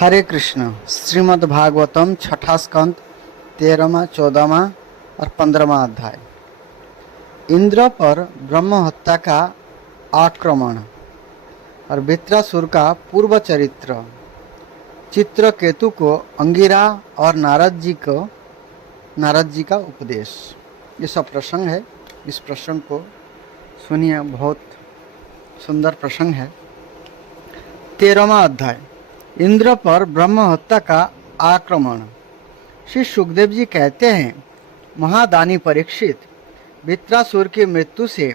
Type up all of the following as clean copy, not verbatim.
हरे कृष्ण। श्रीमद् भागवतम छठा स्कंद 13वां 14वां और 15वां अध्याय। इंद्र पर ब्रह्म हत्या का आक्रमण और वृत्रासुर का पूर्व चरित्र, चित्रकेतु को अंगिरा और नारद जी का उपदेश। ये सब प्रसंग है। इस प्रसंग को सुनिए, बहुत सुंदर प्रसंग है। 13वां अध्याय, इंद्र पर ब्रह्म हत्या का आक्रमण। श्री सुखदेव जी कहते हैं, महादानी परीक्षित, वृत्रासुर की मृत्यु से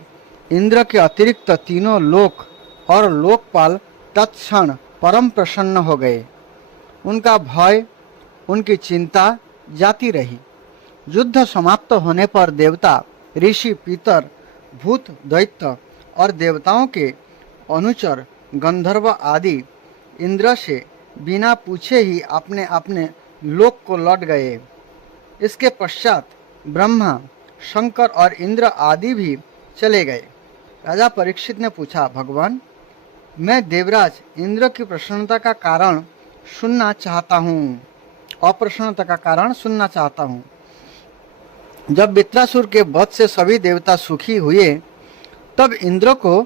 इंद्र के अतिरिक्त तीनों लोक और लोकपाल तत्क्षण परम प्रसन्न हो गए। उनका भय, उनकी चिंता जाती रही। युद्ध समाप्त होने पर देवता, ऋषि, पितर, भूत, दैत्य और देवताओं के अनुचर गंधर्व आदि इंद्र से बिना पूछे ही अपने अपने लोक को लौट गए। इसके पश्चात ब्रह्मा, शंकर और इंद्र आदि भी चले गए। राजा परीक्षित ने पूछा, भगवान, मैं देवराज इंद्र की प्रसन्नता का कारण सुनना चाहता हूँ। अप्रसन्नता का कारण सुनना चाहता हूँ। जब वृत्रासुर के वध से सभी देवता सुखी हुए, तब इंद्र को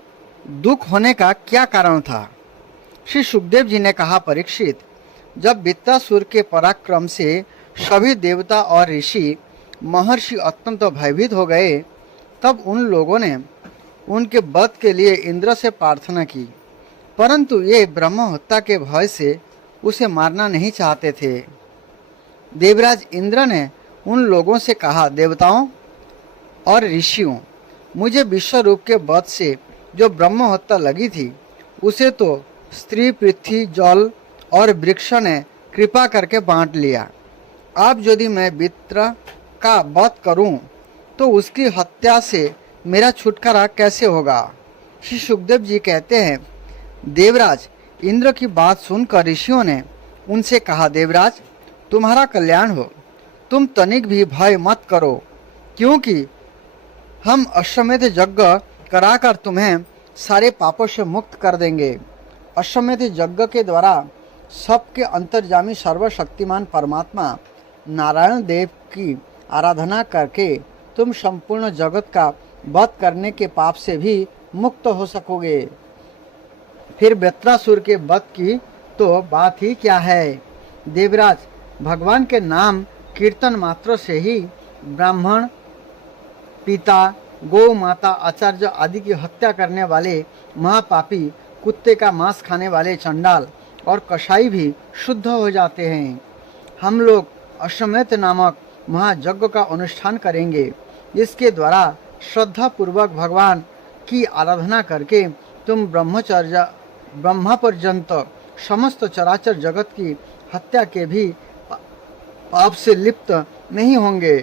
दुख होने का क्या कारण था? श्री सुखदेव जी ने कहा, परीक्षित, जब वृत्रासुर के पराक्रम से सभी देवता और ऋषि महर्षि अत्यंत भयभीत हो गए, तब उन लोगों ने उनके वध के लिए इंद्र से प्रार्थना की, परंतु ये ब्रह्म हत्या के भय से उसे मारना नहीं चाहते थे। देवराज इंद्र ने उन लोगों से कहा, देवताओं और ऋषियों, मुझे विश्वरूप के वध से जो ब्रह्म हत्या लगी थी, उसे तो स्त्री, पृथ्वी, जल और वृक्ष ने कृपा करके बांट लिया। अब यदि मैं वृत्र का वध करूं, तो उसकी हत्या से मेरा छुटकारा कैसे होगा? श्री सुखदेव जी कहते हैं, देवराज इंद्र की बात सुनकर ऋषियों ने उनसे कहा, देवराज, तुम्हारा कल्याण हो। तुम तनिक भी भय मत करो, क्योंकि हम अश्वमेध यज्ञ कराकर तुम्हें सारे पापों से मुक्त कर देंगे। अश्वमेध यज्ञ के द्वारा सबके अंतर्यामी सर्वशक्तिमान परमात्मा नारायण देव की आराधना करके तुम संपूर्ण जगत का वध करने के पाप से भी मुक्त हो सकोगे। फिर वृत्रासुर के वध की तो बात ही क्या है। देवराज, भगवान के नाम कीर्तन मात्र से ही ब्राह्मण, पिता, गौ माता, आचार्य आदि की हत्या करने वाले महापापी, कुत्ते का मांस खाने वाले चंडाल और कसाई भी शुद्ध हो जाते हैं। हम लोग अश्वमेध नामक महायज्ञ का अनुष्ठान करेंगे। इसके द्वारा श्रद्धा पूर्वक भगवान की आराधना करके तुम ब्रह्मा पर्यंत समस्त चराचर जगत की हत्या के भी पाप से लिप्त नहीं होंगे।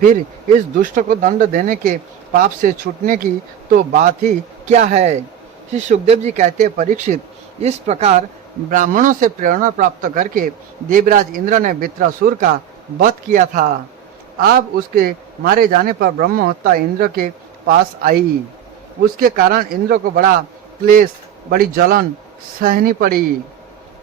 फिर इस दुष्ट को दंड देने के पाप से छूटने की तो बात ही क्या है। श्री सुखदेव जी कहते हैं, परीक्षित, इस प्रकार ब्राह्मणों से प्रेरणा प्राप्त करके देवराज इंद्र ने वृत्रासुर का वध किया था। अब उसके मारे जाने पर ब्रह्म हत्या इंद्र के पास आई। उसके कारण इंद्र को बड़ा क्लेश, बड़ी जलन सहनी पड़ी।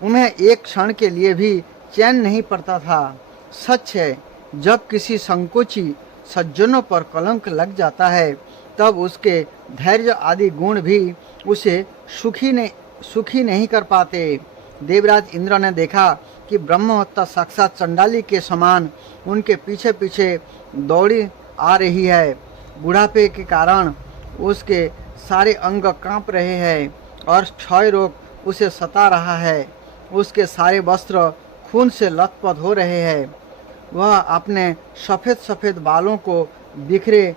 उन्हें एक क्षण के लिए भी चैन नहीं पड़ता था। सच है, जब किसी संकोची सज्जनों पर कलंक लग जाता है, तब उसके धैर्य आदि गुण भी उसे सुखी नहीं कर पाते। देवराज इंद्र ने देखा कि ब्रह्म हत्या साक्षात चंडाली के समान उनके पीछे पीछे दौड़ी आ रही है। बुढ़ापे के कारण उसके सारे अंग कांप रहे हैं और क्षय रोग उसे सता रहा है। उसके सारे वस्त्र खून से लथपथ हो रहे हैं। वह अपने सफ़ेद सफ़ेद बालों को बिखरे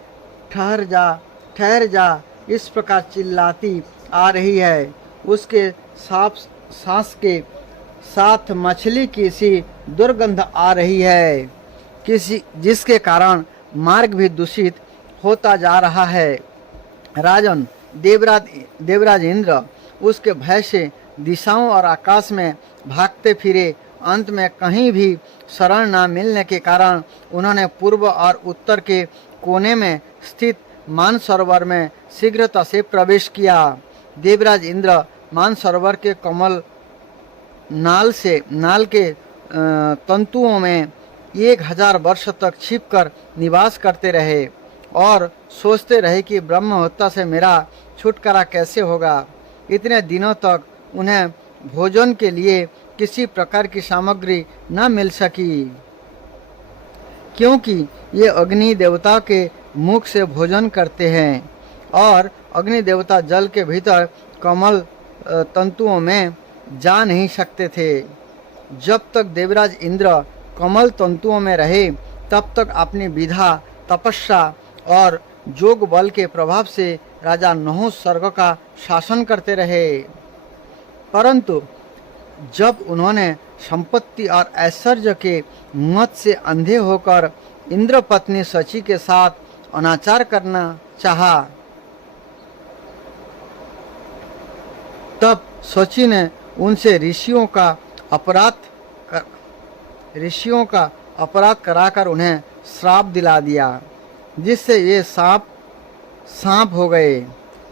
ठहर जा इस प्रकार चिल्लाती आ रही है। उसके सांस के साथ मछली की सी दुर्गंध आ रही है, जिसके कारण मार्ग भी दूषित होता जा रहा है। राजन, देवराज इंद्र उसके भय से दिशाओं और आकाश में भागते फिरे। अंत में कहीं भी शरण न मिलने के कारण उन्होंने पूर्व और उत्तर के कोने में स्थित मानसरोवर में शीघ्रता से प्रवेश किया। देवराज इंद्र मानसरोवर के नाल के तंतुओं में 1000 वर्ष तक छिपकर निवास करते रहे और सोचते रहे कि ब्रह्महत्या से मेरा छुटकारा कैसे होगा। इतने दिनों तक उन्हें भोजन के लिए किसी प्रकार की सामग्री न मिल सकी, क्योंकि ये अग्नि देवता के मुख से भोजन करते हैं और अग्नि देवता जल के भीतर कमल तंतुओं में जा नहीं सकते थे। जब तक देवराज इंद्र कमल तंतुओं में रहे तब तक अपनी विधा, तपस्या और जोग बल के प्रभाव से राजा नहुष स्वर्ग का शासन करते रहे। परंतु जब उन्होंने संपत्ति और ऐश्वर्य के मत से अंधे होकर इंद्र पत्नी शची के साथ अनाचार करना चाहा, तब शची ने उनसे ऋषियों का अपराध कराकर उन्हें श्राप दिला दिया, जिससे ये सांप हो गए।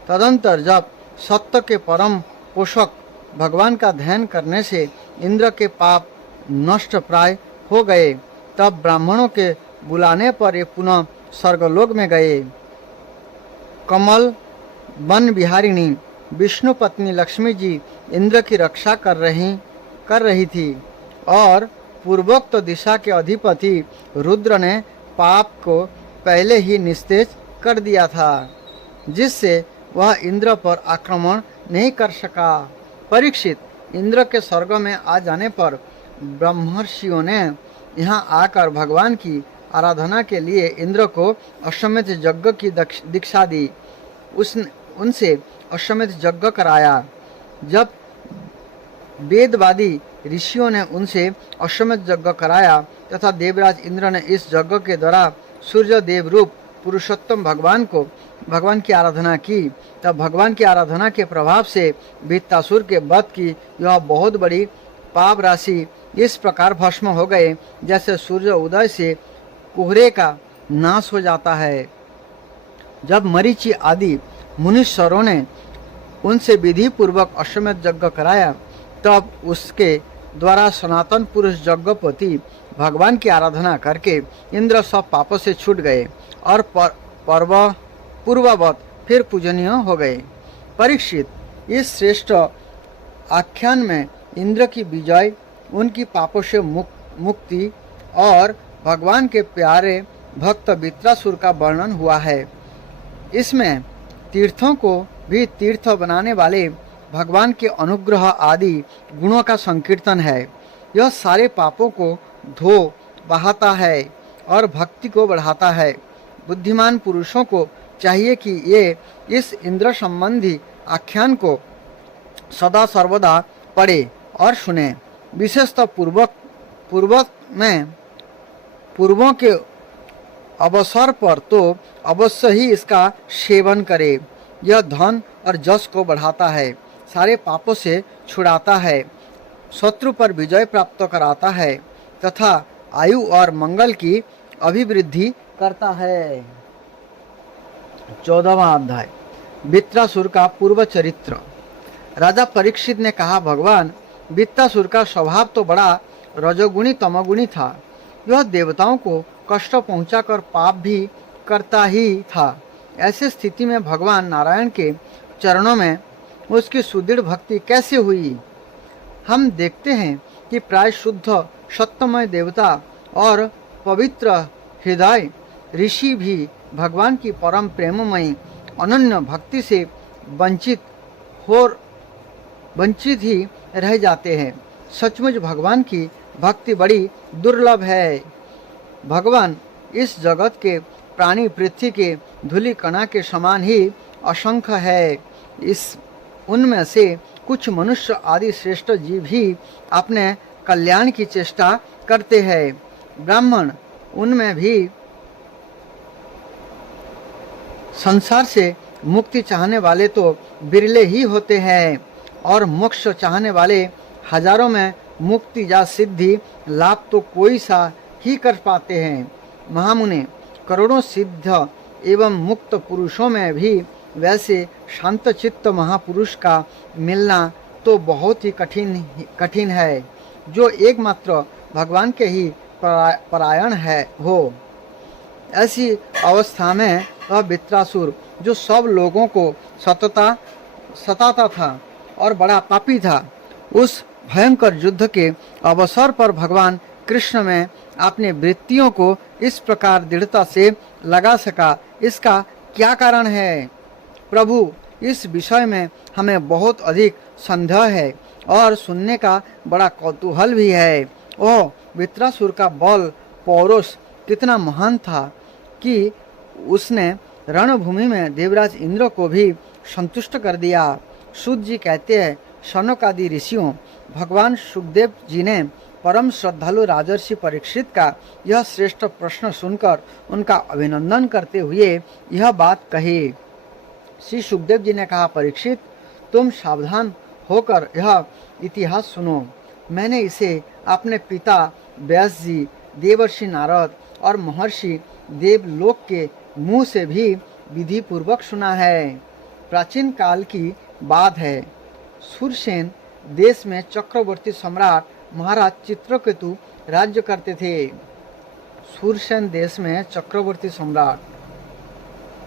तदंतर जब सत्य के परम पोषक भगवान का ध्यान करने से इंद्र के पाप नष्ट प्राय हो गए, तब ब्राह्मणों के बुलाने पर ये पुनः स्वर्गलोक में गए। कमल वन विहारिणी विष्णु पत्नी लक्ष्मी जी इंद्र की रक्षा कर रही थी और पूर्वोक्त दिशा के अधिपति रुद्र ने पाप को पहले ही निस्तेज कर दिया था, जिससे वह इंद्र पर आक्रमण नहीं कर सका। परीक्षित, इंद्र के स्वर्ग में आ जाने पर ब्रह्मर्षियों ने यहाँ आकर भगवान की आराधना के लिए इंद्र को अश्वमेध यज्ञ की दीक्षा दी। उनसे अश्वमेध यज्ञ कराया। जब वेदवादी ऋषियों ने उनसे अश्वमेध यज्ञ कराया तथा देवराज इंद्र ने इस यज्ञ के द्वारा सूर्य देव रूप पुरुषोत्तम भगवान की आराधना की, तब भगवान की आराधना के प्रभाव से वृत्तासुर के वध की यह बहुत बड़ी पाप राशि इस प्रकार भस्म हो गए जैसे सूर्य उदय से कोहरे का नाश हो जाता है। जब मरीचि आदि मुनीश्वरों ने उनसे विधि पूर्वक अश्वमेध यज्ञ कराया, तब उसके द्वारा सनातन पुरुष यज्ञपति भगवान की आराधना करके इंद्र सब पापों से छूट गए और पूर्ववत फिर पूजनीय हो गए। परीक्षित, इस श्रेष्ठ आख्यान में इंद्र की विजय, उनकी पापों से मुक्ति और भगवान के प्यारे भक्त वृत्रासुर का वर्णन हुआ है। इसमें तीर्थों को भी तीर्थ बनाने वाले भगवान के अनुग्रह आदि गुणों का संकीर्तन है। यह सारे पापों को धो बहाता है और भक्ति को बढ़ाता है। बुद्धिमान पुरुषों को चाहिए कि ये इस इंद्र संबंधी आख्यान को सदा सर्वदा पढ़े और सुने। विशेषतः पूर्वों के अवसर पर तो अवश्य ही इसका सेवन करे। यह धन और जस को बढ़ाता है, सारे पापों से छुड़ाता है, शत्रु पर विजय प्राप्त कराता है तथा आयु और मंगल की अभिवृद्धि करता है। 14वां अध्याय, वृत्रासुर का पूर्व चरित्र। राजा परीक्षित ने कहा, भगवान वृत्रासुर का स्वभाव तो बड़ा रजोगुणी तमोगुणी था। यह देवताओं को कष्ट पहुंचाकर पाप भी करता ही था। ऐसी स्थिति में भगवान नारायण के चरणों में उसकी सुदृढ़ भक्ति कैसे हुई? हम देखते हैं कि प्राय शुद्ध सत्यमय देवता और पवित्र हृदय ऋषि भी भगवान की परम प्रेममयी अनन्य भक्ति से वंचित ही रह जाते हैं। सचमुच भगवान की भक्ति बड़ी दुर्लभ है। भगवान इस जगत के प्राणी पृथ्वी के धूलि कणा के समान ही असंख्य है। उनमें से कुछ मनुष्य आदि श्रेष्ठ जीव भी अपने कल्याण की चेष्टा करते हैं। ब्राह्मण उनमें भी संसार से मुक्ति चाहने वाले तो बिरले ही होते हैं और मोक्ष चाहने वाले हजारों में मुक्ति या सिद्धि लाभ तो कोई सा ही कर पाते हैं। महामुने, करोड़ों सिद्ध एवं मुक्त पुरुषों में भी वैसे शांत चित्त महापुरुष का मिलना तो बहुत ही कठिन है। जो एकमात्र भगवान के ही परायण है हो। ऐसी अवस्था में वह वृत्रासुर, जो सब लोगों को सताता था और बड़ा पापी था, उस भयंकर युद्ध के अवसर पर भगवान कृष्ण में अपने वृत्तियों को इस प्रकार दृढ़ता से लगा सका, इसका क्या कारण है? प्रभु, इस विषय में हमें बहुत अधिक संदेह है और सुनने का बड़ा कौतूहल भी है। ओह, वृत्रासुर का बल पौरुष कितना महान था कि उसने रणभूमि में देवराज इंद्र को भी संतुष्ट कर दिया। सूत जी कहते हैं, शौनक आदि ऋषियों, भगवान सुखदेव जी ने परम श्रद्धालु राजर्षि परीक्षित का यह श्रेष्ठ प्रश्न सुनकर उनका अभिनंदन करते हुए यह बात कही। श्री सुखदेव जी ने कहा, परीक्षित, तुम सावधान होकर यह इतिहास सुनो। मैंने इसे अपने पिता व्यास जी, देवर्षि नारद और महर्षि देवलोक के मुंह से भी विधि पूर्वक सुना है। प्राचीन काल की बात है। सुरसेन देश में चक्रवर्ती सम्राट महाराज चित्रकेतु राज्य करते थे। सुरसेन देश में चक्रवर्ती सम्राट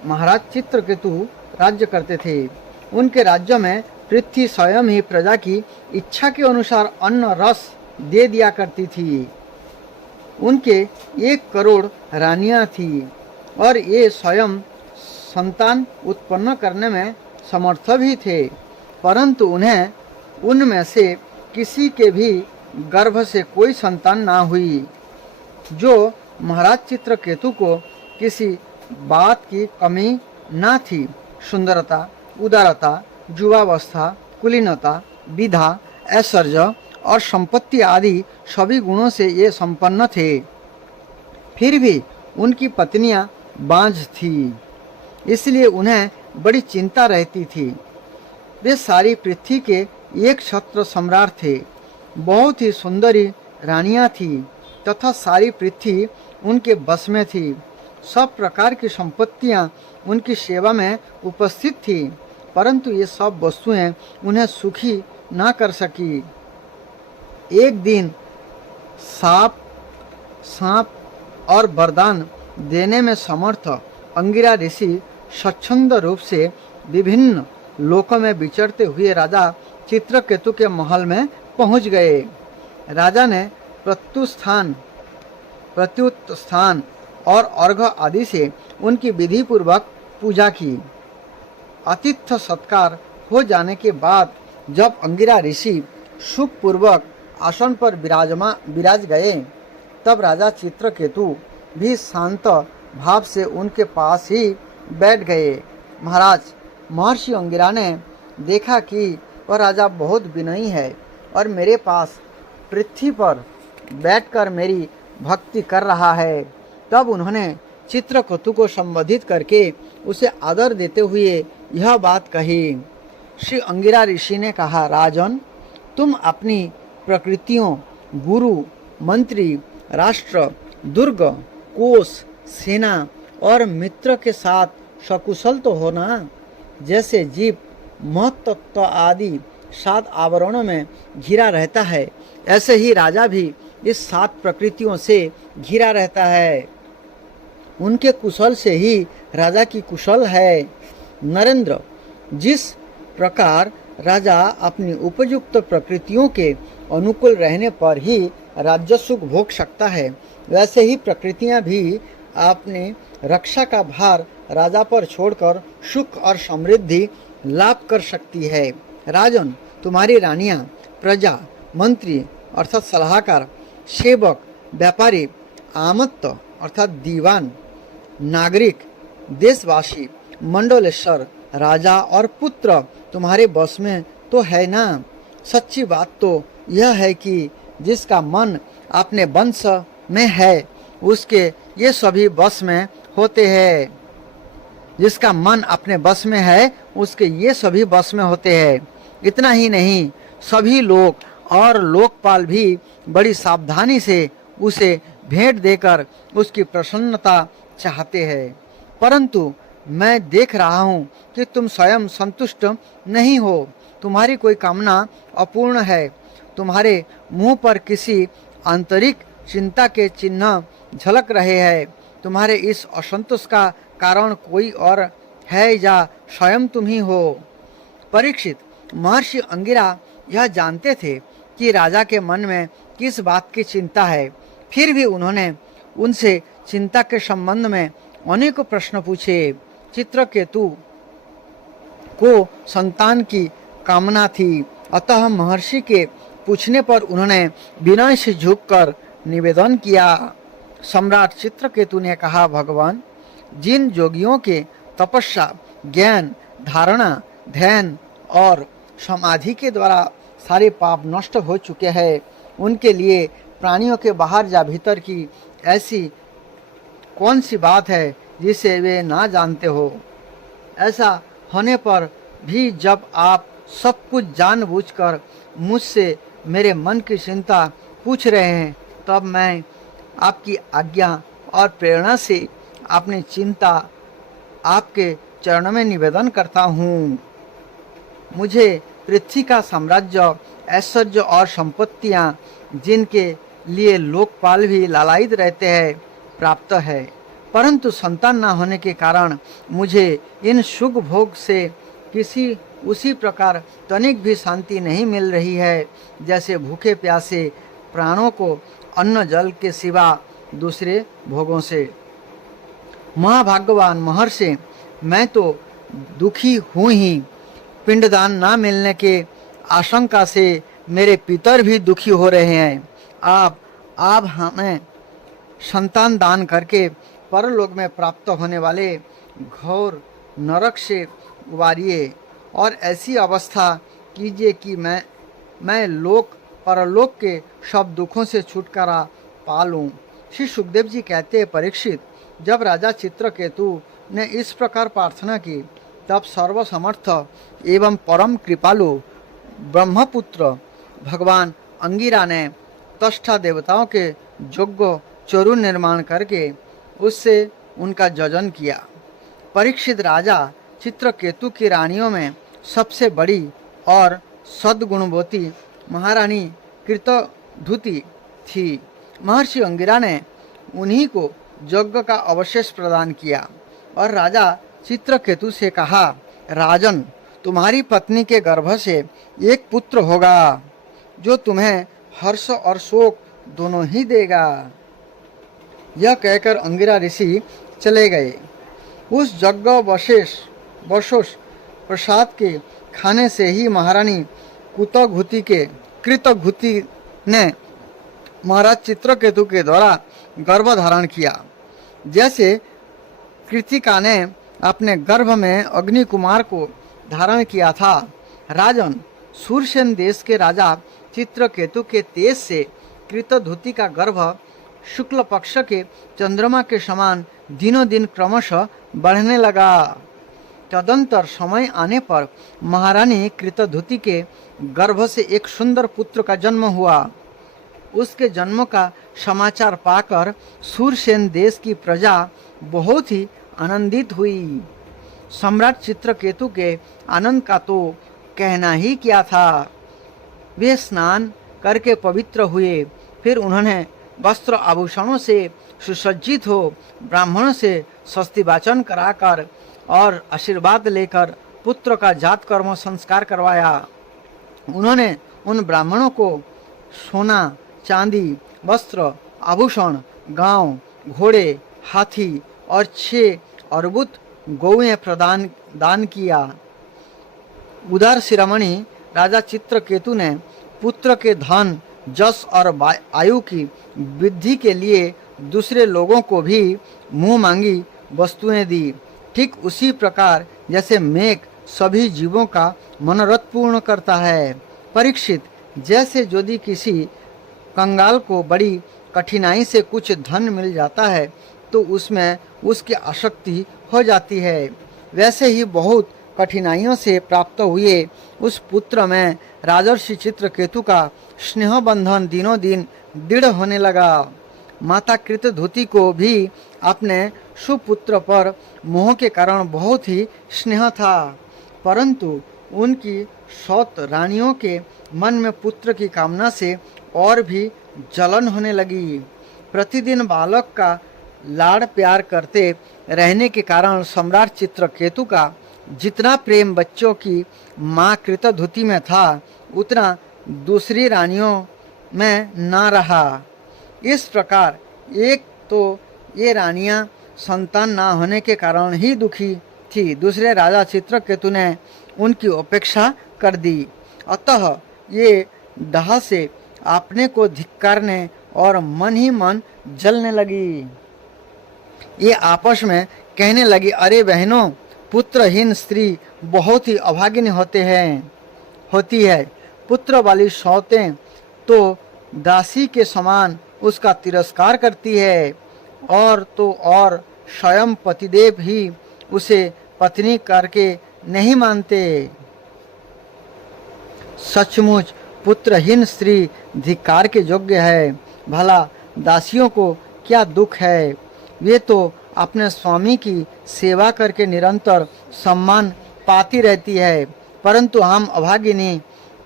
महाराज चित्रकेतु राज्य करते थे। उनके राज्य में पृथ्वी स्वयं ही प्रजा की इच्छा के अनुसार अन्न रस दे दिया करती थी। उनके 1 करोड़ रानियां थी और ये स्वयं संतान उत्पन्न करने में समर्थ भी थे, परंतु उन्हें उनमें से किसी के भी गर्भ से कोई संतान ना हुई। जो महाराज चित्रकेतु को किसी बात की कमी ना थी, सुंदरता, उदारता, युवावस्था, कुलीनता, विधा, ऐश्वर्य और संपत्ति आदि सभी गुणों से ये संपन्न थे। फिर भी उनकी पत्नियां बांझ थी, इसलिए उन्हें बड़ी चिंता रहती थी। वे सारी पृथ्वी के एक छत्र सम्राट थे। बहुत ही सुंदरी रानियां थी तथा सारी पृथ्वी उनके बस में थी। सब प्रकार की संपत्तियां उनकी सेवा में उपस्थित थी, परंतु ये सब वस्तुएं उन्हें सुखी ना कर सकी। एक दिन सांप और वरदान देने में समर्थ अंगिरा ऋषि स्वच्छंद रूप से विभिन्न लोकों में विचरते हुए राजा चित्रकेतु के महल में पहुंच गए। राजा ने प्रत्युत स्थान और अर्घ्य आदि से उनकी विधि पूर्वक पूजा की। आतिथ्य सत्कार हो जाने के बाद जब अंगिरा ऋषि सुखपूर्वक आसन पर विराज गए, तब राजा चित्रकेतु भी शांत भाव से उनके पास ही बैठ गए। महाराज, महर्षि अंगिरा ने देखा कि वह राजा बहुत विनयी है और मेरे पास पृथ्वी पर बैठकर मेरी भक्ति कर रहा है। तब उन्होंने चित्रकेतु को संबोधित करके उसे आदर देते हुए यह बात कही। श्री अंगिरा ऋषि ने कहा, राजन, तुम अपनी प्रकृतियों, गुरु, मंत्री, राष्ट्र, दुर्ग, कोष, सेना और मित्र के साथ सकुशल तो हो ना। जैसे जीव महत्त्व आदि 7 आवरणों में घिरा रहता है, ऐसे ही राजा भी इस 7 प्रकृतियों से घिरा रहता है। उनके कुशल से ही राजा की कुशल है। नरेंद्र, जिस प्रकार राजा अपनी उपयुक्त प्रकृतियों के अनुकूल रहने पर ही राज्य सुख भोग सकता है, वैसे ही प्रकृतियां भी अपनी रक्षा का भार राजा पर छोड़कर सुख और समृद्धि लाभ कर सकती है। राजन, तुम्हारी रानियां, प्रजा, मंत्री अर्थात सलाहकार, सेवक, व्यापारी, आमत्त अर्थात दीवान, नागरिक, देशवासी, मंडलेश्वर, राजा और पुत्र तुम्हारे बस में तो है ना। सच्ची बात तो यह है कि जिसका मन अपने वंश में है, उसके ये सभी बस में होते हैं। जिसका मन अपने बस में है, उसके ये सभी बस में होते हैं। इतना ही नहीं, सभी लोग और लोकपाल भी बड़ी सावधानी से उसे भेंट देकर उसकी प्रसन्नता चाहते हैं। परंतु मैं देख रहा हूँ कि तुम स्वयं संतुष्ट नहीं हो। तुम्हारी कोई कामना अपूर्ण है। तुम्हारे मुंह पर किसी आंतरिक चिंता के चिन्ह झलक रहे हैं। तुम्हारे इस असंतोष का कारण कोई और है या स्वयं तुम ही हो। परीक्षित, महर्षि अंगिरा यह जानते थे कि राजा के मन में किस बात की चिंता है, फिर भी उन्होंने उनसे चिंता के संबंध में अनेकों प्रश्न पूछे। चित्रकेतु को संतान की कामना थी, अतः महर्षि के पूछने पर उन्होंने विनय से झुककर निवेदन किया। सम्राट चित्रकेतु ने कहा, भगवान, जिन योगियों के तपस्या, ज्ञान, धारणा, ध्यान और समाधि के द्वारा सारे पाप नष्ट हो चुके हैं, उनके लिए प्राणियों के बाहर या भीतर की ऐसी कौन सी बात है जिसे वे ना जानते हो। ऐसा होने पर भी जब आप सब कुछ जानबूझकर मुझसे मेरे मन की चिंता पूछ रहे हैं, तब मैं आपकी आज्ञा और प्रेरणा से अपनी चिंता आपके चरणों में निवेदन करता हूँ। मुझे पृथ्वी का साम्राज्य, ऐश्वर्य और संपत्तियाँ, जिनके लिए लोकपाल भी लालायित रहते हैं, प्राप्त है, परंतु संतान न होने के कारण मुझे इन सुख भोग से किसी उसी प्रकार तनिक भी शांति नहीं मिल रही है, जैसे भूखे प्यासे प्राणों को अन्न जल के सिवा दूसरे भोगों से। महाभाग्यवान महर्षि, मैं तो दुखी हूँ ही। पिंडदान ना मिलने के आशंका से मेरे पितर भी दुखी हो रहे हैं। आप हमें संतान दान करके परलोक में प्राप्त होने वाले घोर नरक से उबारिए और ऐसी अवस्था कीजिए कि मैं लोक परलोक के सब दुखों से छुटकारा पा लूँ। श्री सुखदेव जी कहते हैं, परीक्षित, जब राजा चित्रकेतु ने इस प्रकार प्रार्थना की, तब सर्वसमर्थ एवं परम कृपालु ब्रह्मपुत्र भगवान अंगिरा ने तष्टा देवताओं के योग्य चरु निर्माण करके उससे उनका जजन किया। परीक्षित, राजा चित्रकेतु की रानियों में सबसे बड़ी और सद्गुणवती महारानी कृतधुति थी। महर्षि अंगिरा ने उन्हीं को यज्ञ का अवशेष प्रदान किया और राजा चित्रकेतु से कहा, राजन, तुम्हारी पत्नी के गर्भ से एक पुत्र होगा जो तुम्हें हर्ष और शोक दोनों ही देगा। यह कहकर अंगिरा ऋषि चले गए। उस यज्ञ वशोष प्रसाद के खाने से ही महारानी कृतघुति ने महाराज चित्रकेतु के द्वारा गर्भ धारण किया। जैसे कृतिका ने अपने गर्भ में अग्नि कुमार को धारण किया था। राजन, सूरसेन देश के राजा चित्रकेतु के तेज से कृतधुति का गर्भ शुक्ल पक्ष के चंद्रमा के समान दिनों दिन क्रमशः बढ़ने लगा। तदंतर समय आने पर महारानी कृतधुति के गर्भ से एक सुंदर पुत्र का जन्म हुआ। उसके जन्म का समाचार पाकर सूरसेन देश की प्रजा बहुत ही आनंदित हुई। सम्राट चित्रकेतु के आनंद का तो कहना ही क्या था। वे स्नान करके पवित्र हुए, फिर उन्होंने वस्त्र आभूषणों से सुसज्जित हो ब्राह्मणों से स्वस्ति वाचन कराकर और आशीर्वाद लेकर पुत्र का जात कर्म संस्कार करवाया। उन्होंने उन ब्राह्मणों को सोना, चांदी, वस्त्र, आभूषण, गांव, घोड़े, हाथी और 6 अर्बुद गौएं दान किया। उदार शिरोमणि राजा चित्रकेतु ने पुत्र के धन, जस और आयु की वृद्धि के लिए दूसरे लोगों को भी मुंह मांगी वस्तुएं दी। ठीक उसी प्रकार जैसे मेघ सभी जीवों का मनोरथ पूर्ण करता है। परीक्षित, जैसे यदि किसी कंगाल को बड़ी कठिनाई से कुछ धन मिल जाता है तो उसमें उसकी आसक्ति हो जाती है, वैसे ही बहुत कठिनाइयों से प्राप्त हुए उस पुत्र में राजर्षि चित्रकेतु का स्नेह बंधन दिनों दिन दृढ़ होने लगा। माता कृतधुति को भी अपने सुपुत्र पर मोह के कारण बहुत ही स्नेह था, परंतु उनकी सौत रानियों के मन में पुत्र की कामना से और भी जलन होने लगी। प्रतिदिन बालक का लाड़ प्यार करते रहने के कारण सम्राट चित्रकेतु का जितना प्रेम बच्चों की माँ कृतधुति में था उतना दूसरी रानियों में न रहा। इस प्रकार एक तो ये रानियां संतान ना होने के कारण ही दुखी थी, दूसरे राजा चित्रकेतु ने उनकी उपेक्षा कर दी। अतः ये दाह से अपने को धिक्कारने और मन ही मन जलने लगी। ये आपस में कहने लगी, अरे बहनों, पुत्रहीन स्त्री बहुत ही अभागिनी होती है। पुत्र वाली सौतें तो दासी के समान उसका तिरस्कार करती है, और तो और स्वयं पतिदेव ही उसे पत्नी करके नहीं मानते। सचमुच पुत्रहीन स्त्री धिक्कार के योग्य है। भला दासियों को क्या दुख है, वे तो अपने स्वामी की सेवा करके निरंतर सम्मान पाती रहती है, परंतु हम अभागिनी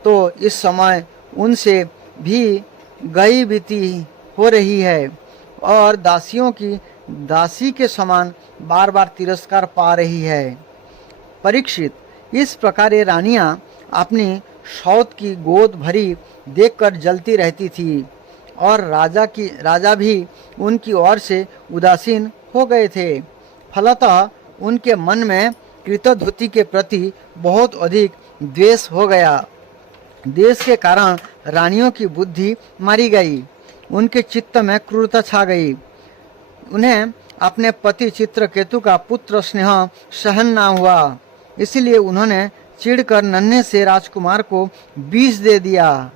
तो इस समय उनसे भी गई बीती हो रही है और दासियों की दासी के समान बार बार तिरस्कार पा रही है। परीक्षित, इस प्रकार ये रानियां अपनी सौत की गोद भरी देखकर जलती रहती थी और राजा भी उनकी ओर से उदासीन हो गए थे। फलतः उनके मन में कृतधुति के प्रति बहुत अधिक द्वेष हो गया। द्वेष के कारण रानियों की बुद्धि मारी गई, उनके चित्त में क्रूरता छा गई। उन्हें अपने पति चित्रकेतु का पुत्र स्नेह सहन ना हुआ, इसलिए उन्होंने चिढ़कर नन्हे से राजकुमार को विष दे दिया।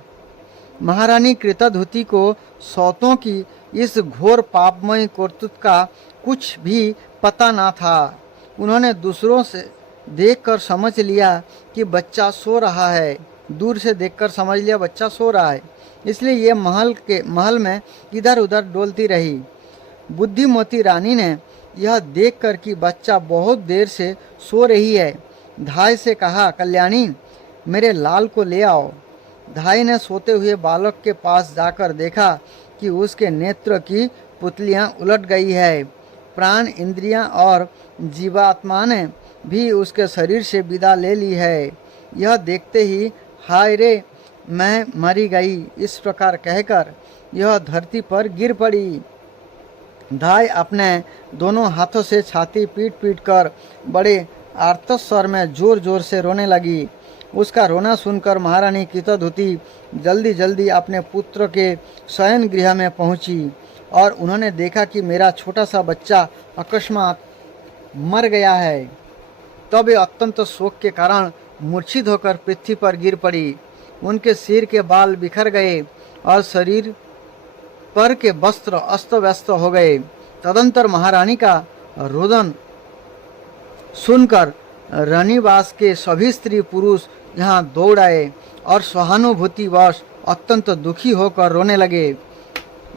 महारानी कृतधुति को सौतों की इस घोर पापमय कर्तृत्व का कुछ भी पता ना था। उन्होंने दूसरों से देखकर समझ लिया कि बच्चा सो रहा है, दूर से देखकर समझ लिया बच्चा सो रहा है, इसलिए ये महल में इधर उधर डोलती रही। बुद्धिमती रानी ने यह देखकर कि बच्चा बहुत देर से सो रही है, धाई से कहा, कल्याणी, मेरे लाल को ले आओ। धाई ने सोते हुए बालक के पास जाकर देखा कि उसके नेत्र की पुतलियां उलट गई है। प्राण, इंद्रियां और जीवात्मा ने भी उसके शरीर से विदा ले ली है। यह देखते ही हाय रे, मैं मरी गई, इस प्रकार कहकर यह धरती पर गिर पड़ी। धाई अपने दोनों हाथों से छाती पीट पीट कर बड़े आर्त स्वर में जोर जोर से रोने लगी। उसका रोना सुनकर महारानी कृतधुति जल्दी जल्दी अपने पुत्र के शयन गृह में पहुंची और उन्होंने देखा कि मेरा छोटा सा बच्चा अकस्मात मर गया है। तब वे अत्यंत शोक के कारण मूर्छित होकर पृथ्वी पर गिर पड़ी। उनके सिर के बाल बिखर गए और शरीर पर के वस्त्र अस्त व्यस्त हो गए। तदंतर महारानी का रोदन सुनकर रानीवास के सभी स्त्री पुरुष यहाँ दौड़ आए और सहानुभूतिवश अत्यंत दुखी होकर रोने लगे।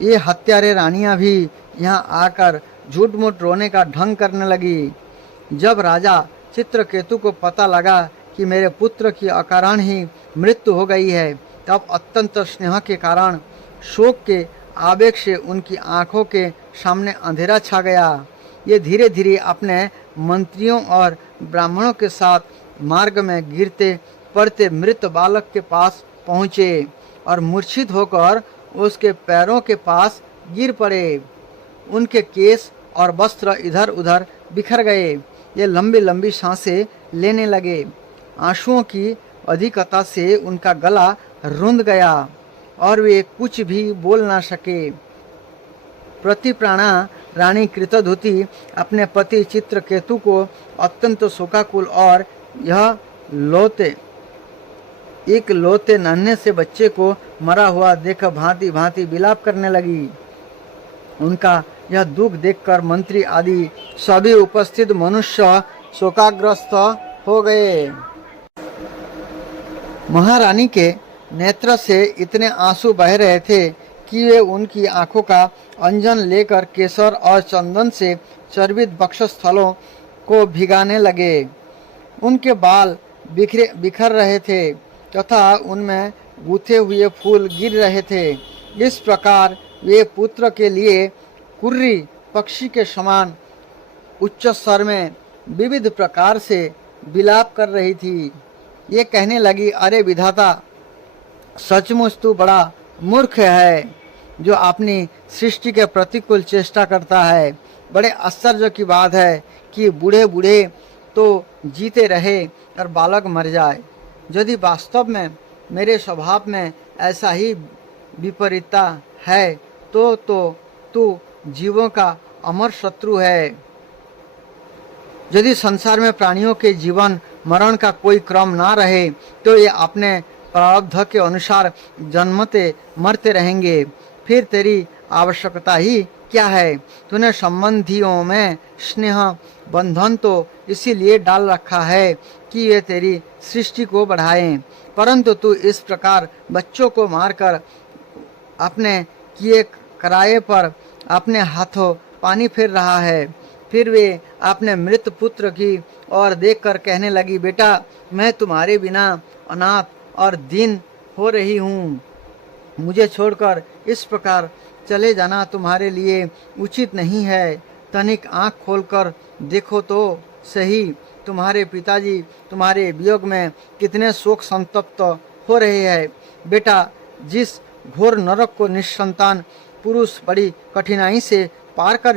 ये हत्यारे रानियां भी यहाँ आकर झूठ मूठ रोने का ढंग करने लगी। जब राजा चित्रकेतु को पता लगा कि मेरे पुत्र की अकारण ही मृत्यु हो गई है, तब अत्यंत स्नेह के कारण शोक के आवेग से उनकी आंखों के सामने अंधेरा छा गया। ये धीरे धीरे अपने मंत्रियों और ब्राह्मणों के साथ मार्ग में गिरते पड़ते मृत बालक के पास पहुँचे और मूर्छित होकर उसके पैरों के पास गिर पड़े। उनके केस और वस्त्र इधर उधर बिखर गए। ये लंबी लंबी सांसें लेने लगे। आंसुओं की अधिकता से उनका गला रुंध गया और वे कुछ भी बोल ना सके। प्रतिप्राणा रानी कृतधुति अपने पति चित्रकेतु को अत्यंत शोकाकुल और यह एक लौते नन्हे से बच्चे को मरा हुआ देख भांति भांति विलाप करने लगी। उनका यह दुख देखकर मंत्री आदि सभी उपस्थित मनुष्य शोकाग्रस्त हो गए। महारानी के नेत्र से इतने आंसू बह रहे थे कि वे उनकी आंखों का अंजन लेकर केसर और चंदन से चर्बित वक्षस्थलों को भिगाने लगे। उनके बाल बिखर रहे थे तथा उनमें गूथे हुए फूल गिर रहे थे। इस प्रकार वे पुत्र के लिए कुर्री पक्षी के समान उच्च स्वर में विविध प्रकार से विलाप कर रही थी। ये कहने लगी, अरे विधाता, सचमुच तू बड़ा मूर्ख है जो अपनी सृष्टि के प्रतिकूल चेष्टा करता है। बड़े आश्चर्य की बात है कि बूढ़े बूढ़े तो जीते रहे और बालक मर जाए। यदि वास्तव में मेरे स्वभाव में ऐसा ही विपरीतता है तो तू जीवों का अमर शत्रु है। यदि संसार में प्राणियों के जीवन मरण का कोई क्रम ना रहे तो ये अपने प्रारब्ध के अनुसार जन्मते मरते रहेंगे। फिर तेरी आवश्यकता ही क्या है? तूने संबंधियों में स्नेह बंधन तो इसीलिए डाल रखा है कि ये तेरी सृष्टि को बढ़ाएं, परंतु तू इस प्रकार बच्चों को मारकर अपने किए कराए पर अपने हाथों पानी फेर रहा है। फिर वे अपने मृत पुत्र की ओर देखकर कहने लगी, बेटा, मैं तुम्हारे बिना अनाथ और दीन हो रही हूँ। मुझे छोड़कर इस प्रकार चले जाना तुम्हारे लिए उचित नहीं है। तनिक आँख खोलकर देखो तो सही, तुम्हारे पिताजी तुम्हारे वियोग में कितने शोक संतप्त हो रहे हैं। बेटा, जिस घोर नरक को निस्संतान पुरुष बड़ी कठिनाई से पार कर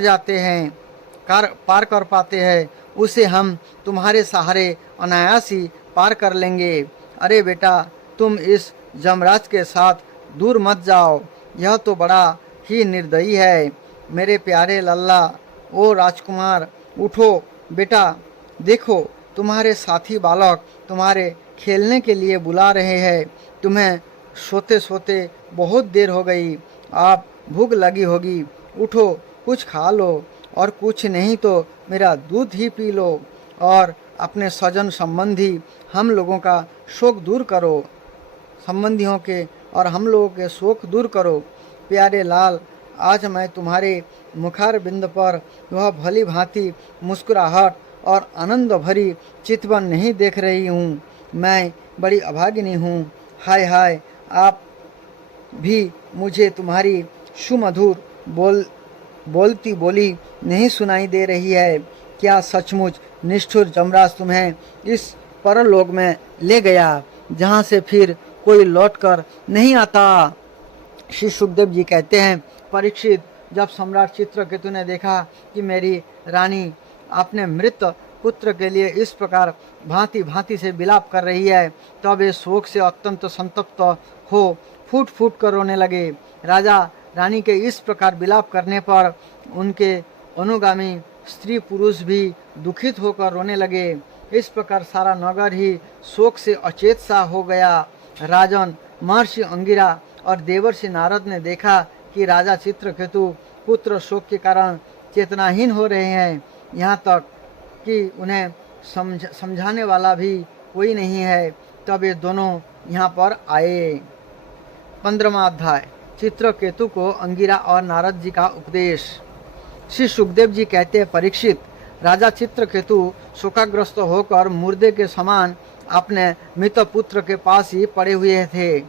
पाते हैं, उसे हम तुम्हारे सहारे अनायास ही पार कर लेंगे। अरे बेटा, तुम इस जमराज के साथ दूर मत जाओ, यह तो बड़ा ही निर्दयी है। मेरे प्यारे लल्ला, ओ राजकुमार, उठो बेटा, देखो तुम्हारे साथी बालक तुम्हारे खेलने के लिए बुला रहे हैं। तुम्हें सोते सोते बहुत देर हो गई, आप भूख लगी होगी। उठो, कुछ खा लो, और कुछ नहीं तो मेरा दूध ही पी लो, और अपने स्वजन संबंधी हम लोगों का शोक दूर करो। संबंधियों के और हम लोगों के शोक दूर करो। प्यारे लाल, आज मैं तुम्हारे मुखार बिंद पर वह भली भांति मुस्कुराहट और आनंद भरी चितवन नहीं देख रही हूँ। मैं बड़ी अभागिनी हूँ। हाय हाय, आप भी मुझे तुम्हारी सुमधुर बोलती बोली नहीं सुनाई दे रही है। क्या सचमुच निष्ठुर जमराज तुम्हें इस परलोक में ले गया जहाँ से फिर कोई लौटकर नहीं आता? श्री सुखदेव जी कहते हैं, परीक्षित, जब सम्राट चित्रकेतु ने देखा कि मेरी रानी अपने मृत पुत्र के लिए इस प्रकार भांति भांति से विलाप कर रही है, तब वे शोक से अत्यंत संतप्त हो फूट फूट कर रोने लगे। राजा रानी के इस प्रकार विलाप करने पर उनके अनुगामी स्त्री पुरुष भी दुखित होकर रोने लगे। इस प्रकार सारा नगर ही शोक से अचेत सा हो गया। राजन, महर्षि अंगिरा और देवर्षि नारद ने देखा कि राजा चित्रकेतु पुत्र शोक के कारण चेतनाहीन हो रहे हैं, यहाँ तक कि उन्हें समझाने वाला भी कोई नहीं है। तब ये दोनों यहाँ पर आए। 15वां अध्याय, चित्रकेतु को अंगिरा और नारद जी का उपदेश। श्री सुखदेव जी कहते हैं, परीक्षित, राजा चित्रकेतु शोकाग्रस्त होकर मुर्दे के समान अपने मृत पुत्र के पास ही पड़े हुए थे।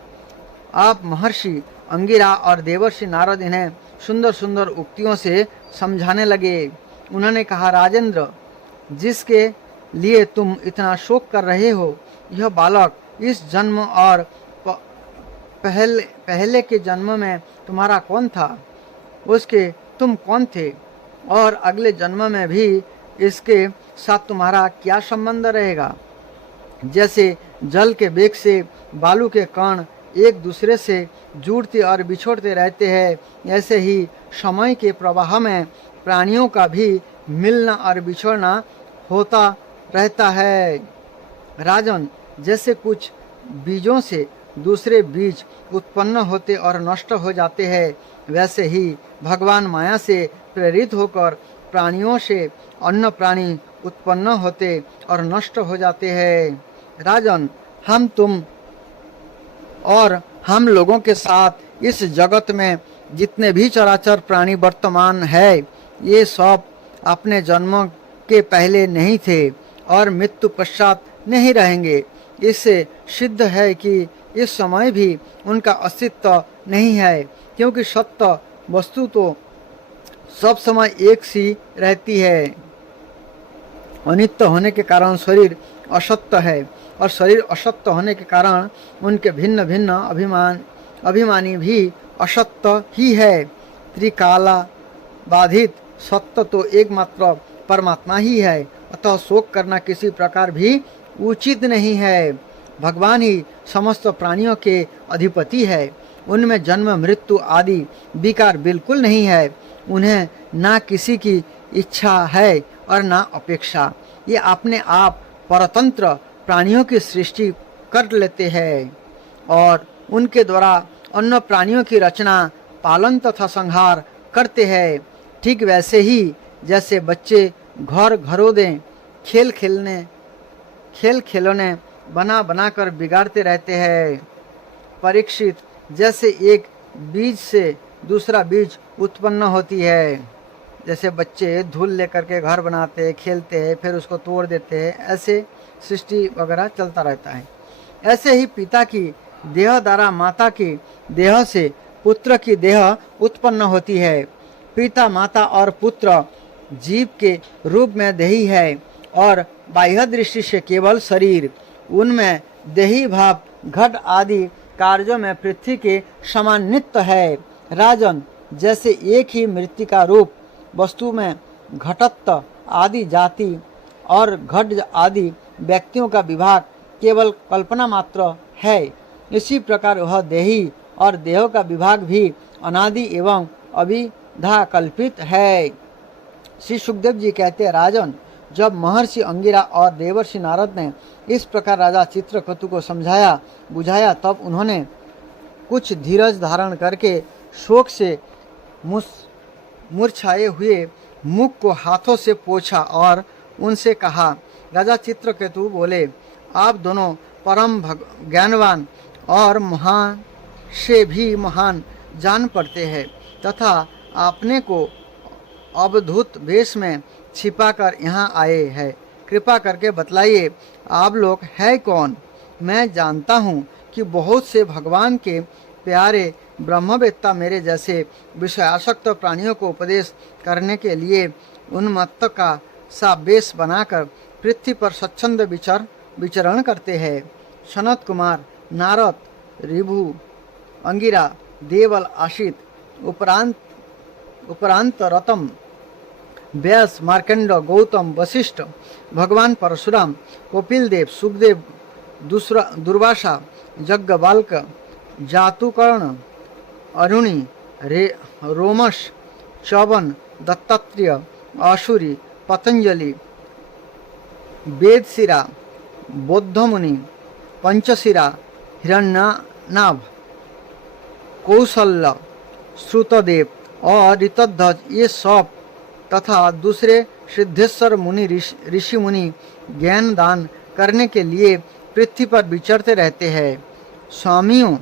आप महर्षि अंगिरा और देवर्षि नारद इन्हें सुंदर सुंदर उक्तियों से समझाने लगे। उन्होंने कहा, राजेंद्र, जिसके लिए तुम इतना शोक कर रहे हो, यह बालक इस जन्म और पहले के जन्म में तुम्हारा कौन था? उसके तुम कौन थे? और अगले जन्म में भी इसके साथ तुम्हारा क्या संबंध रहेगा? जैसे जल के वेग से बालू के कण एक दूसरे से जुड़ते और बिछोड़ते रहते हैं, ऐसे ही समय के प्रवाह में प्राणियों का भी मिलना और बिछोड़ना होता रहता है। राजन, जैसे कुछ बीजों से दूसरे बीज उत्पन्न होते और नष्ट हो जाते हैं, वैसे ही भगवान माया से प्रेरित होकर प्राणियों से अन्य प्राणी उत्पन्न होते और नष्ट हो जाते हैं। राजन, हम तुम और हम लोगों के साथ इस जगत में जितने भी चराचर प्राणी वर्तमान है, ये सब अपने जन्म के पहले नहीं थे और मृत्यु पश्चात नहीं रहेंगे। इससे सिद्ध है कि इस समय भी उनका अस्तित्व नहीं है, क्योंकि सत्य वस्तु तो सब समय एक सी रहती है। अनित्य होने के कारण शरीर असत्य है, और शरीर असत्य होने के कारण उनके भिन्न भिन्न अभिमानी भी असत्य ही है। त्रिकाला बाधित सत्य तो एकमात्र परमात्मा ही है, अतः शोक करना किसी प्रकार भी उचित नहीं है। भगवान ही समस्त प्राणियों के अधिपति है, उनमें जन्म मृत्यु आदि विकार बिल्कुल नहीं है। उन्हें ना किसी की इच्छा है और ना अपेक्षा। ये अपने आप परतंत्र प्राणियों की सृष्टि कर लेते हैं और उनके द्वारा अन्य प्राणियों की रचना, पालन तथा संहार करते हैं। ठीक वैसे ही जैसे बच्चे घर घरों खेल खिलौने बना बना कर बिगाड़ते रहते हैं। परीक्षित, जैसे एक बीज से दूसरा बीज उत्पन्न होती है, जैसे बच्चे धूल लेकर के घर बनाते हैं, खेलते हैं, फिर उसको तोड़ देते हैं, ऐसे सृष्टि वगैरह चलता रहता है। ऐसे ही पिता की देह द्वारा माता की देह से पुत्र की देह उत्पन्न होती है। पिता, माता और पुत्र जीव के रूप में देही है और बाह्य दृष्टि से केवल शरीर। उनमें देही भाव घट आदि कार्यों में पृथ्वी के समान नित्य है। राजन, जैसे एक ही मृत्तिका रूप वस्तु में घटत्व आदि जाति और घट आदि व्यक्तियों का विभाग केवल कल्पना मात्र है, इसी प्रकार वह देही और देहों का विभाग भी अनादि एवं अभिधा कल्पित है। श्री सुखदेव जी कहते हैं, राजन, जब महर्षि अंगिरा और देवर्षि नारद ने इस प्रकार राजा चित्रकेतु को समझाया बुझाया, तब उन्होंने कुछ धीरज धारण करके शोक से मुरझाए हुए मुख को हाथों से पोंछा और उनसे कहा। राजा चित्रकेतु बोले, आप दोनों परम ज्ञानवान और महान से भी महान जान पड़ते हैं तथा आपने को अवधूत वेश में छिपाकर यहाँ आए हैं। कृपा करके बतलाइए, आप लोग हैं कौन? मैं जानता हूँ कि बहुत से भगवान के प्यारे ब्रह्मवेत्ता मेरे जैसे विषयासक्त प्राणियों को उपदेश करने के लिए उन्मत्त का सा वेश बनाकर पृथ्वी पर स्वच्छंद विचरण करते हैं। सनत कुमार, नारद, ऋभु, अंगिरा, देवल, आशित, उपरांत रतम, व्यास, मार्कंड, गौतम, वशिष्ठ, भगवान परशुराम, कपिल देव, सुखदेव, दुर्वासा, यज्ञवाल्क, जातुकर्ण, अरुणि, रोमश, चौवन, दत्तात्रेय, आशुरी, पतंजलि, वेदशिरा, बौद्धमुनि, पंचशिरा, हिरण्यनाभ, कौशल्य, श्रुतदेव और ऋतध्वज, ये सब तथा दूसरे सिद्धेश्वर मुनि ऋषि मुनि ज्ञान दान करने के लिए पृथ्वी पर विचरते रहते हैं। स्वामियों,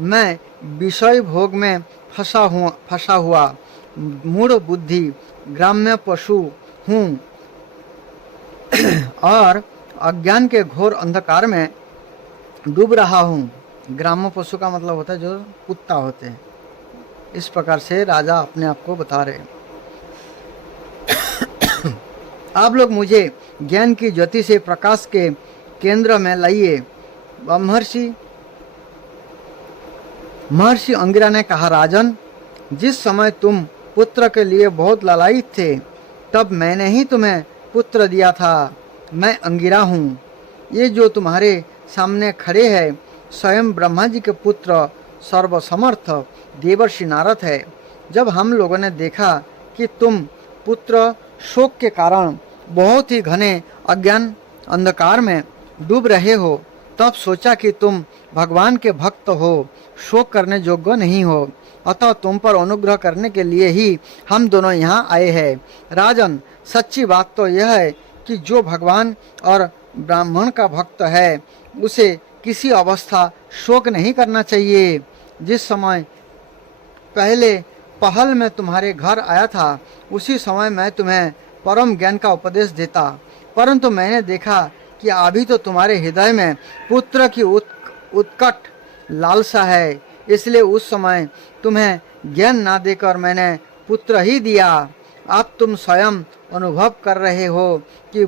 मैं विषय भोग में फंसा हुआ मूढ़ बुद्धि ग्राम्य पशु हूँ और अज्ञान के घोर अंधकार में डूब रहा हूँ। ग्राम्य पशु का मतलब होता है जो कुत्ता होते हैं। इस प्रकार से राजा अपने आप को बता रहे हैं। आप लोग मुझे ज्ञान की ज्योति से प्रकाश के केंद्र में लाइए। महर्षि अंगिरा ने कहा, राजन, जिस समय तुम पुत्र के लिए बहुत लालायित थे, तब मैंने ही तुम्हें पुत्र दिया था। मैं अंगिरा हूँ। ये जो तुम्हारे सामने खड़े हैं, स्वयं ब्रह्मा जी के पुत्र सर्वसमर्थ देवर्षि नारद है। जब हम लोगों ने देखा कि तुम पुत्र शोक के कारण बहुत ही घने अज्ञान अंधकार में डूब रहे हो, तब सोचा कि तुम भगवान के भक्त हो, शोक करने योग्य नहीं हो, अतः तुम पर अनुग्रह करने के लिए ही हम दोनों यहाँ आए हैं। राजन, सच्ची बात तो यह है कि जो भगवान और ब्राह्मण का भक्त है, उसे किसी अवस्था शोक नहीं करना चाहिए। जिस समय पहले पहल में तुम्हारे घर आया था, उसी समय मैं तुम्हें परम ज्ञान का उपदेश देता, परंतु मैंने देखा कि अभी तो तुम्हारे हृदय में पुत्र की उत्कट लालसा है, इसलिए उस समय तुम्हें ज्ञान ना देकर मैंने पुत्र ही दिया। अब तुम स्वयं अनुभव कर रहे हो कि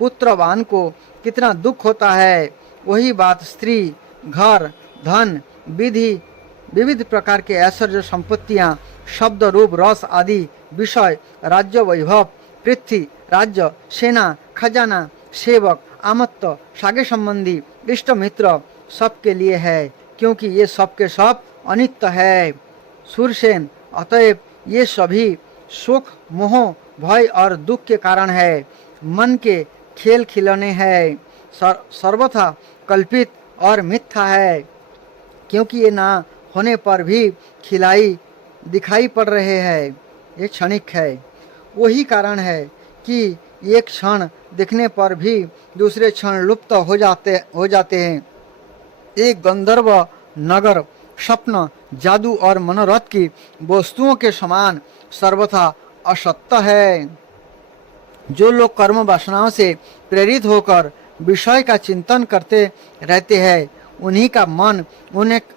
पुत्रवान को कितना दुख होता है। वही बात स्त्री, घर, धन, विविध प्रकार के ऐश्वर्य संपत्तियाँ, शब्द, रूप, रस आदि विषय, राज्य, वैभव, पृथ्वी, राज्य, सेना, खजाना, सेवक, आमत्त, सागे संबंधी, इष्ट मित्र सबके लिए है, क्योंकि ये सब के सब अनित्य है। सूरसेन, अतएव ये सभी सुख, मोह, भय और दुख के कारण है, मन के खेल खिलौने हैं, सर्वथा कल्पित और मिथ्या है, क्योंकि ये ना होने पर भी दिखाई पड़ रहे हैं, ये क्षणिक है। वही कारण है कि एक क्षण दिखने पर भी दूसरे क्षण लुप्त हो जाते हैं। एक गंधर्व नगर स्वप्न, जादू और मनोरथ की वस्तुओं के समान सर्वथा असत्य है। जो लोग कर्म वासनाओं से प्रेरित होकर विषय का चिंतन करते रहते हैं, उन्हीं का मन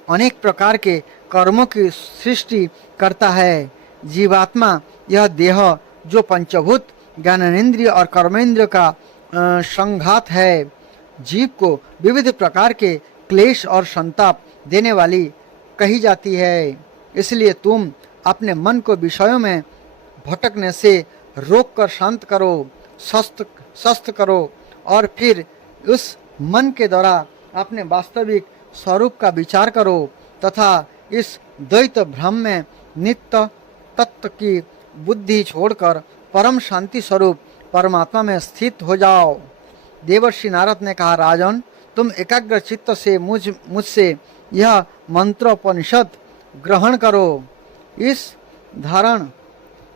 अनेक प्रकार के कर्मों की सृष्टि करता है। जीवात्मा यह देह जो पंचभूत, ज्ञानेन्द्रिय और कर्मेंद्रिय का संघात है, जीव को विविध प्रकार के क्लेश और संताप देने वाली कही जाती है। इसलिए तुम अपने मन को विषयों में भटकने से रोककर शांत करो, स्वस्थ करो और फिर उस मन के द्वारा अपने वास्तविक स्वरूप का विचार करो तथा इस द्वैत भ्रम में नित्य तत्व की बुद्धि छोड़कर परम शांति स्वरूप परमात्मा में स्थित हो जाओ। देवर्षि नारद ने कहा, राजन, तुम एकाग्र चित्त से मुझसे यह मंत्रोपनिषद ग्रहण करो।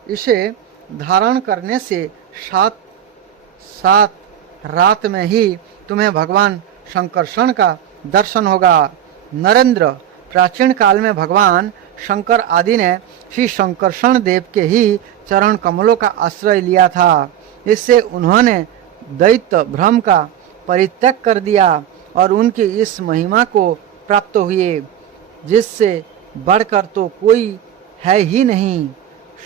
इसे धारण करने से सात रात में ही तुम्हें भगवान शंकरषण का दर्शन होगा। नरेंद्र, प्राचीन काल में भगवान शंकर आदि ने श्री शंकरषण देव के ही चरण कमलों का आश्रय लिया था। इससे उन्होंने दैत्य भ्रम का परित्याग कर दिया और उनकी इस महिमा को प्राप्त हुए, जिससे बढ़कर तो कोई है ही नहीं,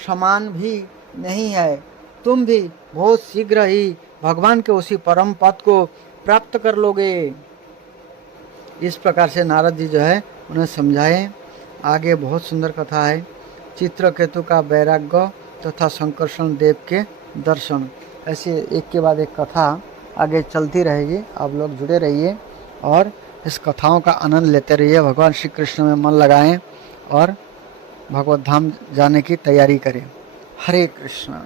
समान भी नहीं है। तुम भी बहुत शीघ्र ही भगवान के उसी परम पद को प्राप्त कर लोगे। इस प्रकार से नारद जी जो है उन्हें समझाए। आगे बहुत सुंदर कथा है, चित्रकेतु का वैराग्य तथा शंकरषण देव के दर्शन। ऐसे एक के बाद एक कथा आगे चलती रहेगी। आप लोग जुड़े रहिए और इस कथाओं का आनंद लेते रहिए। भगवान श्री कृष्ण में मन लगाएं और भगवत धाम जाने की तैयारी करें। हरे कृष्ण।